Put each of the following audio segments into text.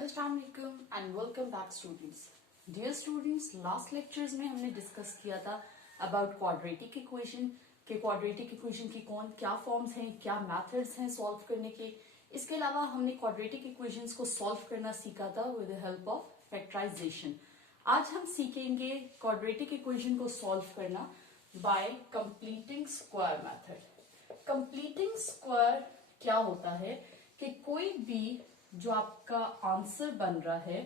अस्सलाम वालेकुम and welcome back students. Dear students, last lectures में हमने डिस्कस किया था अबाउट क्वाड्रेटिक इक्वेशन के क्वाड्रेटिक इक्वेशन की कौन क्या फॉर्म्स हैं, क्या मेथड्स हैं सॉल्व करने के। इसके अलावा हमने क्वाड्रेटिक इक्वेशंस को सॉल्व करना सीखा था with the help of factorisation. आज हम सीखेंगे क्वाड्रेटिक इक्वेशन को सॉल्व करना by completing square method. Completing square क्या होता है कि कोई भी जो आपका आंसर बन रहा है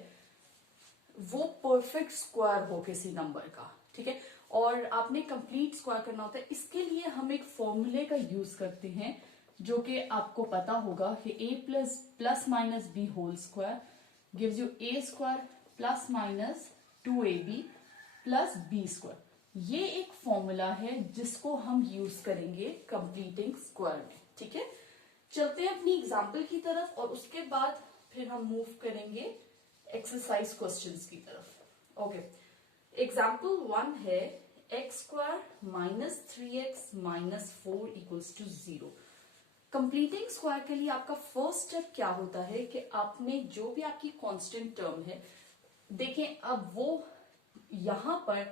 वो परफेक्ट स्क्वायर हो किसी नंबर का, ठीक है। और आपने कंप्लीट स्क्वायर करना होता है। इसके लिए हम एक फॉर्मूले का यूज करते हैं जो कि आपको पता होगा कि a plus minus B whole square gives you a square plus minus 2ab plus B square. ये एक फॉर्मूला है जिसको हम यूज करेंगे कंप्लीटिंग स्क्वायर में, ठीक है। चलते हैं अपनी एग्जाम्पल की तरफ और उसके बाद फिर हम मूव करेंगे एक्सरसाइज क्वेश्चंस की तरफ। ओके, एग्जाम्पल 1 है x square minus 3x minus 4 equals to 0। Completing square के लिए आपका फर्स्ट स्टेप क्या होता है कि आपने जो भी आपकी कांस्टेंट टर्म है, देखें अब वो यहां पर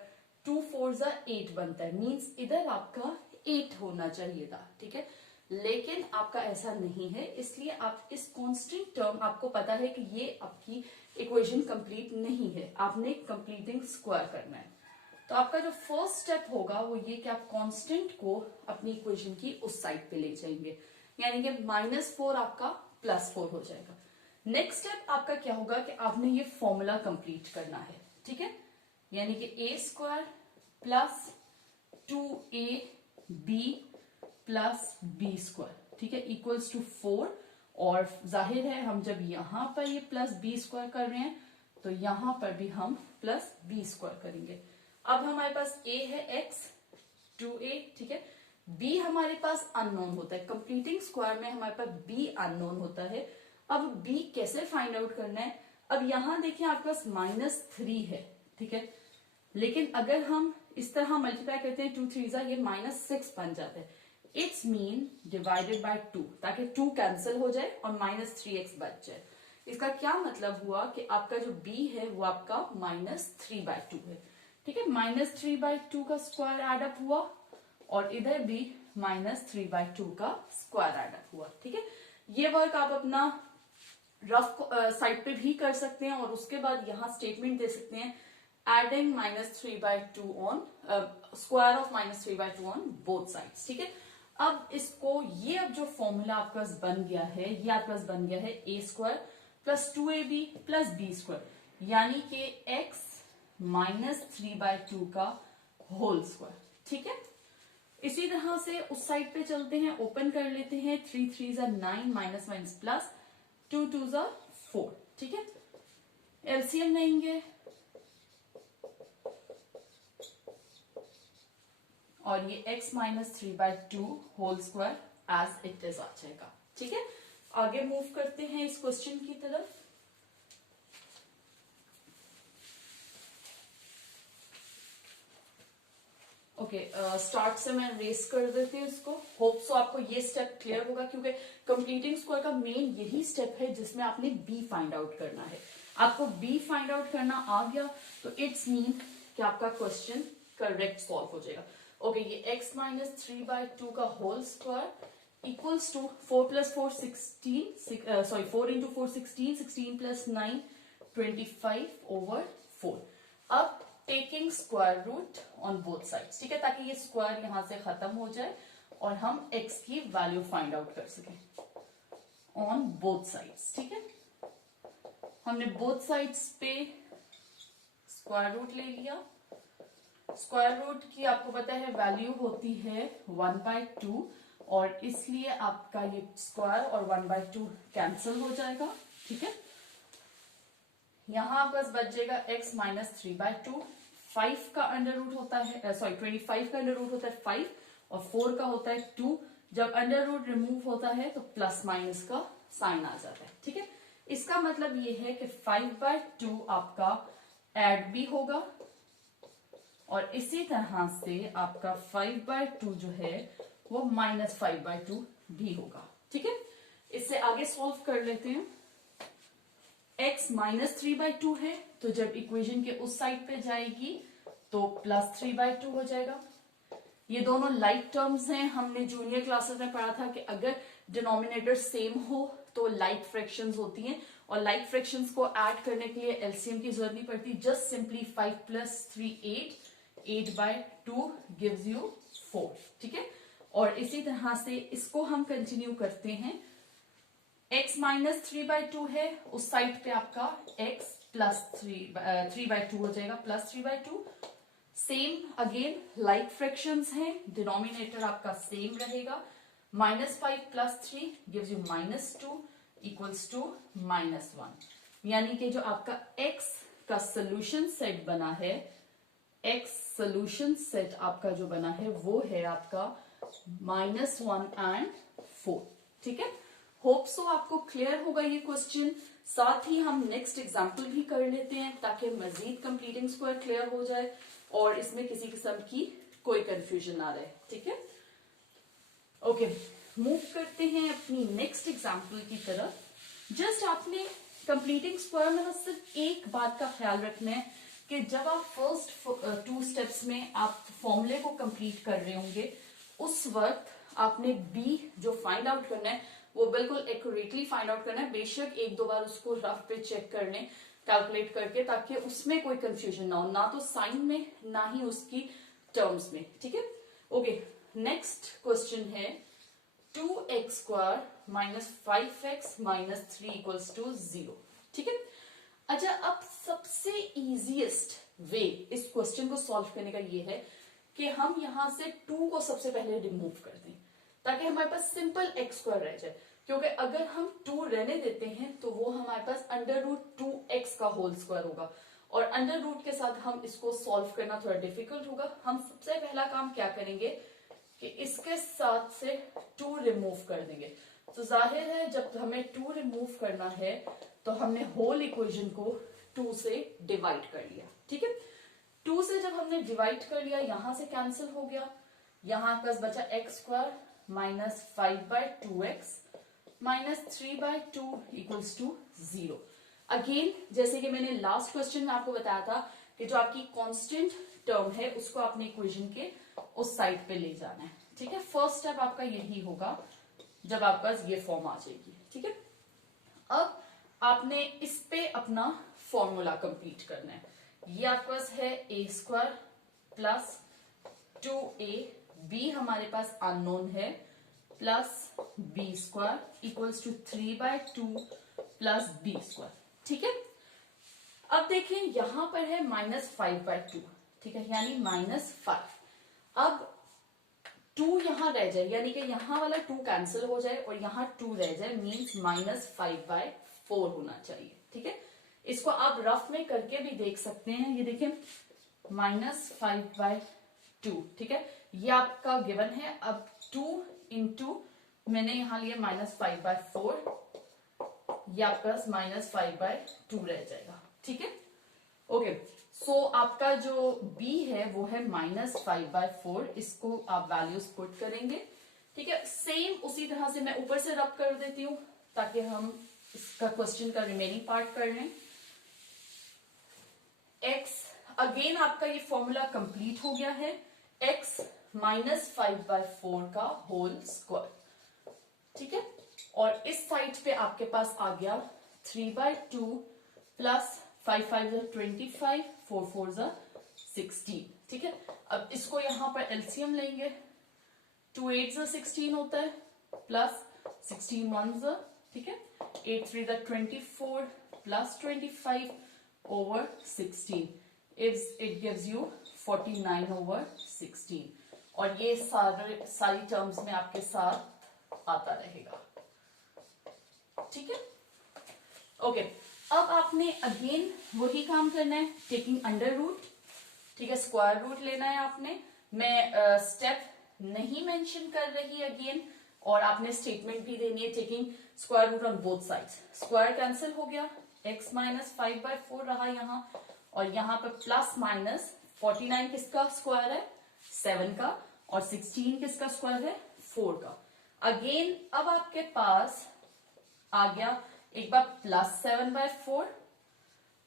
2 4 8 बनता है, मींस इधर आपका 8 होना चाहिए था, ठीक है। लेकिन आपका ऐसा नहीं है, इसलिए आप इस कांस्टेंट टर्म, आपको पता है कि ये आपकी इक्वेशन कंप्लीट नहीं है, आपने कंप्लीटिंग स्क्वायर करना है। तो आपका जो फर्स्ट स्टेप होगा वो ये कि आप कांस्टेंट को अपनी इक्वेशन की उस साइड पे ले जाएंगे, यानी कि -4 आपका +4 हो जाएगा। नेक्स्ट स्टेप आपका क्या होगा कि आपने ये फॉर्मूला कंप्लीट करना है, ठीक है। यानी कि a square plus 2ab plus B square, ठीक है, इक्वल्स टू 4। और जाहिर है हम जब यहां पर ये प्लस बी स्क्वायर कर रहे हैं तो यहां पर भी हम प्लस बी स्क्वायर करेंगे। अब हमारे पास a है x 2a, ठीक है। b हमारे पास अननोन होता है, कंप्लीटिंग स्क्वायर में हमारे पास b अननोन होता है। अब b कैसे फाइंड आउट करना है? अब यहां देखिए आपके पास -3 है, ठीक है। लेकिन अगर हम इस तरह मल्टीप्लाई करते हैं 2 3 ये -6 बन जाता है। इट्स मीन डिवाइडेड बाय 2, ताकि 2 कैंसिल हो जाए और -3x बच जाए। इसका क्या मतलब हुआ कि आपका जो b है वो आपका -3/2 है, ठीक है। -3/2 का स्क्वायर एड अप हुआ और इधर भी -3/2 का स्क्वायर एड अप हुआ, ठीक है। ये वर्क आप अपना रफ साइड पे भी कर सकते हैं और उसके बाद यहां स्टेटमेंट दे सकते हैं adding -3/2 on square of -3/2 on both sides, ठीक है। अब इसको ये अब जो फॉर्मूला आपके पास बन गया है, ये आपके पास बन गया है a square plus 2ab plus B square, यानी कि x -3/2 का होल स्क्वायर, ठीक है। इसी तरह से उस साइड पे चलते हैं, ओपन कर लेते हैं। 3 3 9 माइनस माइनस प्लस 2 2 4, ठीक है। एलसीएम लेंगे और ये x -3/2 whole square as it is आ जाएगा, ठीक है। आगे मूव करते हैं इस क्वेश्चन की तरफ। ओके, स्टार्ट से मैं रेस कर देती हूँ इसको। होप सो आपको ये स्टेप क्लियर होगा, क्योंकि कंप्लीटिंग स्क्वायर का मेन यही स्टेप है जिसमें आपने b फाइंड आउट करना है। आपको b फाइंड आउट करना आ गया तो इट्स मीन कि आपका क्वेश्चन करेक्ट सॉल्व हो जाएगा। ओके, ये x -3/2 का whole square equals to 4 + 4 16, sorry 4 × 4 16, 16 + 9 25/4। अब taking square root on both sides, ठीक है, ताकि ये स्क्वायर यहां से खत्म हो जाए और हम x की वैल्यू फाइंड आउट कर सकें ऑन बोथ साइड्स, ठीक है। हमने बोथ साइड्स पे स्क्वायर रूट ले लिया। स्क्वायर रूट की आपको पता है वैल्यू होती है 1/2 और इसलिए आपका ये स्क्वायर और 1/2 कैंसिल हो जाएगा, ठीक है। यहां आपके पास बच जाएगा x -3/2। 5 का अंडर रूट होता है, सॉरी 25 का अंडर रूट होता है 5 और 4 का होता है 2। जब अंडर रूट रिमूव होता है तो प्लस माइनस का साइन आ जाता है, ठीक है। इसका मतलब ये है कि 5/2 आपका ऐड भी होगा और इसी तरह से आपका 5/2 जो है वो -5/2 भी होगा, ठीक है। इससे आगे सॉल्व कर लेते हैं। x -3/2 है, तो जब इक्वेशन के उस साइड पे जाएगी तो +3/2 हो जाएगा। ये दोनों लाइक टर्म्स हैं। हमने जूनियर क्लासेस में पढ़ा था कि अगर डिनोमिनेटर सेम हो तो लाइक फ्रैक्शंस होती हैं, और लाइक फ्रैक्शंस को ऐड करने के लिए एलसीएम की जरूरत नहीं पड़ती। Just simply 5 + 3 8/2 gives you 4। ठीक है, और इसी तरह से इसको हम कंटिन्यू करते हैं। x -3/2 है, उस साइड पे आपका x +3/2 हो जाएगा, +3/2। सेम अगेन लाइक फ्रैक्शंस हैं, डिनोमिनेटर आपका सेम रहेगा। -5 + 3 गिव्स यू -2 इक्वल्स टू -1। यानी कि जो आपका x का सोल्यूशन सेट बना है, x सोल्यूशन सेट आपका जो बना है वो है आपका -1 and 4। ठीक है, होप सो आपको क्लियर होगा ये क्वेश्चन। साथ ही हम नेक्स्ट एग्जाम्पल भी कर लेते हैं ताकि मजीद कंप्लीटिंग स्क्वायर क्लियर हो जाए और इसमें किसी किस्म की कोई कंफ्यूजन ना रहे। ठीक है, ओके, मूव करते हैं अपनी नेक्स्ट एग्जाम्पल की तरफ। जस्ट आपने कंप्लीटिंग स्क्वायर में बस सिर्फ एक बात का ख्याल रखना है कि जब आप फर्स्ट 2 स्टेप्स में आप फॉर्मूले को कंप्लीट कर रहे होंगे, उस वक्त आपने बी जो फाइंड आउट करना है वो बिल्कुल एक्यूरेटली फाइंड आउट करना है। बेशक 1-2 बार उसको रफ पे चेक कर लें कैलकुलेट करके, ताकि उसमें कोई कंफ्यूजन ना हो, ना तो साइन में ना ही उसकी टर्म्स में। ठीक है, ओके, नेक्स्ट क्वेश्चन है 2x² - 5x - 3 = 0। ठीक है, अच्छा, अब सबसे इजीएस्ट वे इस क्वेश्चन को सॉल्व करने का ये है कि हम यहां से 2 को सबसे पहले रिमूव कर दें ताकि हमारे पास सिंपल x² रह जाए। क्योंकि अगर हम 2 रहने देते हैं तो वो हमारे पास √2x का होल स्क्वायर होगा, और अंडर रूट के साथ हम इसको सॉल्व करना थोड़ा डिफिकल्ट होगा। हम सबसे पहला काम क्या करेंगे कि इसके साथ से 2 रिमूव कर देंगे। तो जाहिर है जब हमें 2 रिमूव करना है तो हमने होल इक्वेशन को 2 से डिवाइड कर लिया। ठीक है, 2 से जब हमने डिवाइड कर लिया, यहां से कैंसिल हो गया, यहां पास बचा x² - 5/2x - 3/2 = 0। अगेन जैसे कि मैंने लास्ट क्वेश्चन में आपको बताया था कि जो आपकी कांस्टेंट टर्म है उसको आपने इक्वेशन के उस साइड पे ले जाना है। ठीक है, फर्स्ट स्टेप आपका यही होगा जब आपके पास ये फॉर्म आ जाएगी। ठीक है, अब आपने इस पे अपना फॉर्मूला कंप्लीट करना है। ये आपके पास है a² + 2a, b हमारे पास अननोन है, + b² = 3/2 + b²। ठीक है, अब देखें यहां पर है -5/2। ठीक है, यानी -5। अब 2 यहां रह जाए, यानी कि यहां वाला 2 कैंसिल हो जाए और यहां 2 रह जाए, मींस -5/4 होना चाहिए। ठीक है, इसको आप रफ में करके भी देख सकते हैं। ये देखें -5/2। ठीक है, ये आपका गिवन है। अब 2 इंटू मैंने यहां लिया -5/4, ये आपका -5/2 रह जाएगा। ठीक है, ओके, सो आपका जो b है वो है -5/4। इसको आप वैल्यूज पुट करेंगे। ठीक है, सेम उसी तरह से मैं ऊपर से रब कर देती हूं ताकि हम इसका क्वेश्चन का रिमेनिंग पार्ट कर लें। x अगेन आपका ये फॉर्मूला कंप्लीट हो गया है, x -5/4 का होल स्क्वायर। ठीक है, और इस साइड पे आपके पास आ गया 3/2 + 5 5 25, 4 4 16। ठीक है, अब इसको यहां पर एलसीएम लेंगे, 2 8 16 होता है, प्लस 16 1। ठीक है, 8 3 24 + 25 over 16 it gives you 49 over 16, और ये सारी टर्म्स में आपके साथ आता रहेगा। ठीक है, ओके, अब आपने अगेन वही काम करना है, टेकिंग अंडर रूट। ठीक है, स्क्वायर रूट लेना है आपने। मैं स्टेप नहीं मेंशन कर रही अगेन, और आपने स्टेटमेंट भी देनी है, taking square root on both sides. Square cancel हो गया, x -5/4 रहा यहां, और यहां पर ±49 किसका स्क्वायर है, 7 का, और 16 किसका स्क्वायर है, 4 का। अगेन अब आपके पास आ गया एक बार +7/4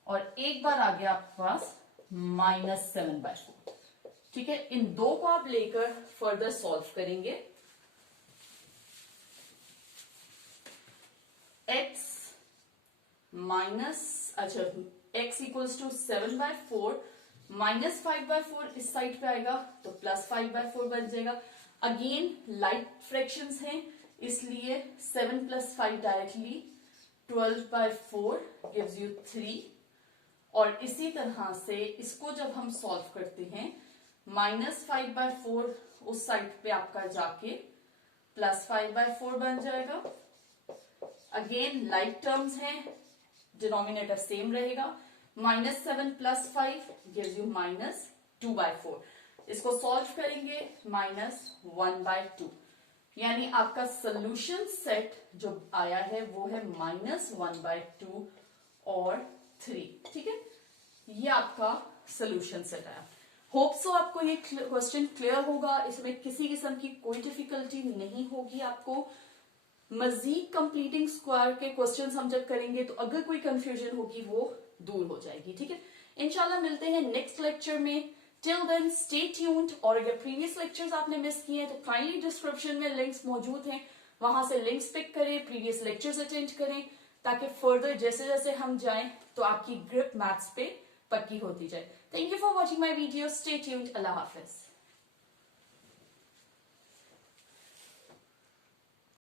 और एक बार आ गया आपके पास -7/4। ठीक है, इन दो को आप लेकर फर्दर सॉल्व करेंगे। x इक्वल्स टू 7/4 -5/4 इस साइड पे आएगा तो +5/4 बन जाएगा। अगेन लाइट फ्रैक्शंस हैं, इसलिए 7 + 5 डायरेक्टली 12/4 गिव्स यू 3। और इसी तरह से इसको जब हम सॉल्व करते हैं, -5/4 उस साइड पे आपका जाके +5/4 बन जाएगा। अगेन लाइट टर्म्स हैं, डिनोमिनेटर सेम रहेगा। -7 + 5 गिव्स यू -2/4। इसको सॉल्व करेंगे -1/2, यानी आपका सोल्यूशन सेट जो आया है वो है -1/2 और 3। ठीक है, ये आपका सोल्यूशन सेट आया। होप सो आपको ये क्वेश्चन क्लियर होगा, इसमें किसी किस्म की कोई डिफिकल्टी नहीं होगी आपको। मजीद कंप्लीटिंग स्क्वायर के क्वेश्चंस हम जब करेंगे तो अगर कोई कंफ्यूजन होगी वो दूर हो जाएगी। ठीक है, इंशाल्लाह मिलते हैं नेक्स्ट लेक्चर में। Till then stay tuned. और अगर प्रीवियस लेक्चर्स आपने मिस किए हैं तो काइंडली डिस्क्रिप्शन में लिंक्स मौजूद हैं, वहां से लिंक्स पिक करें, प्रीवियस लेक्चर्स अटेंड करें, ताकि फर्दर जैसे जैसे हम जाएं तो आपकी ग्रिप मैथ्स पे पक्की होती जाए। Thank you for watching my video. Stay tuned. Allah Hafiz.